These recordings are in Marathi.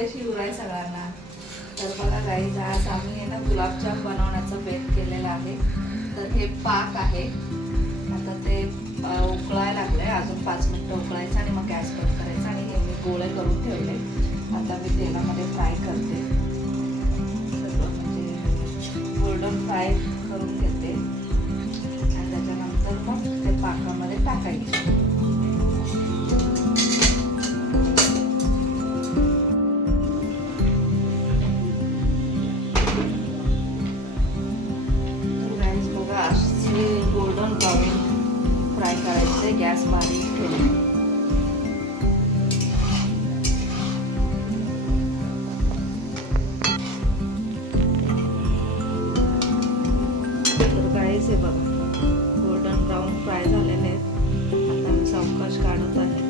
जय शिवराय सगळ्यांना। तर बघा गाईज, आज आम्ही आहे ना गुलाबजाम बनवण्याचं बेत केलेलं आहे। तर हे पाक आहे, आता ते उकळायला लागले, अजून 5 मिनिटं उकळायचं आणि मग गॅस बंद करायचा। आणि हे मी गोळे करून ठेवले, आता मी तेलामध्ये फ्राय करते, सगळं म्हणजे गोल्डन फ्राय करून घेते आणि त्याच्यानंतर मग ते पाकामध्ये टाकायचे। गोल्डन ब्राउन फ्राय करायचे, गॅस बारीक ठेवून। तर गाईस हे बघा, गोल्डन ब्राउन फ्राय झालेले आहेत। आता मी सावकाश काढत आहे।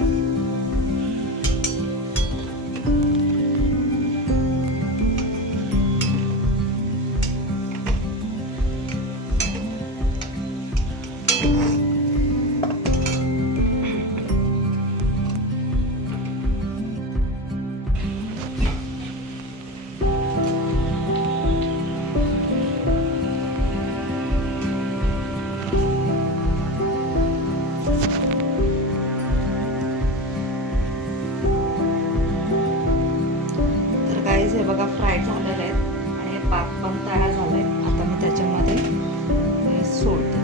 हे बघा फ्राय झालेले आहेत आणि हे पाक पण तयार झालाय। आता मी त्याच्यामध्ये हे सोडते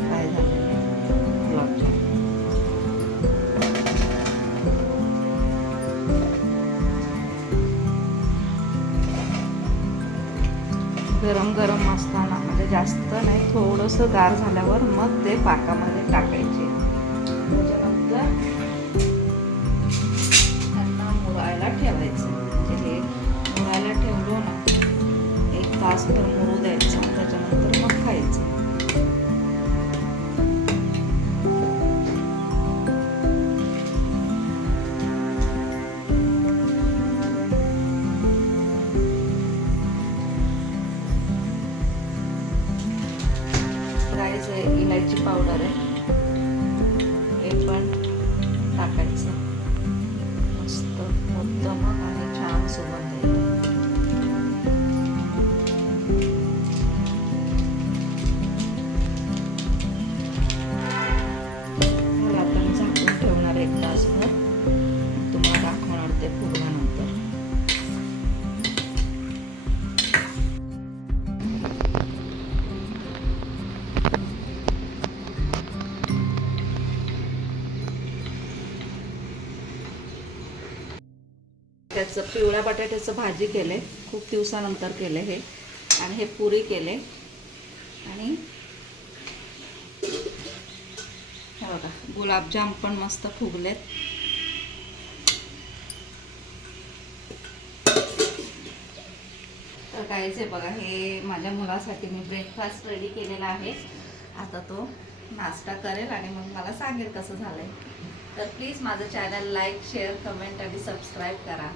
फ्राय झालेले गुलाबजाम। गरम गरम असताना, म्हणजे जास्त नाही, थोडंसं गार झाल्यावर मग ते पाकामध्ये टाकायचे। त्याच्यानंतर त्यांना मुरायला ठेवायचं, म्हणजे मुरायला ठेवलो ना, 1 तासभर मुरू द्यायचं, त्याच्यानंतर मग खायचं। इलायची पावडर आहे, हे पण टाकायचं। मस्त उत्तम आणि छान सुगंध येतो। मला आता मी झाकून ठेवणार 1 तासभर, तुम्हाला दाखवणार ते फुगल्यानंतर। त्याचं पिवळ्या बटाट्याचं भाजी केले, खूप दिवसानंतर केले हे, आणि हे पुरी केले। आणि हे बघा, गुलाबजाम पण मस्त फुगलेत। तर काहीच आहे बघा, हे माझ्या मुलासाठी मी ब्रेकफास्ट रेडी केलेला आहे। आता तो नाश्ता करेल आणि मग मला सांगेल कसं झालंय। तर प्लीज माझं चॅनल लाईक, शेअर, कमेंट आणि सबस्क्राईब करा।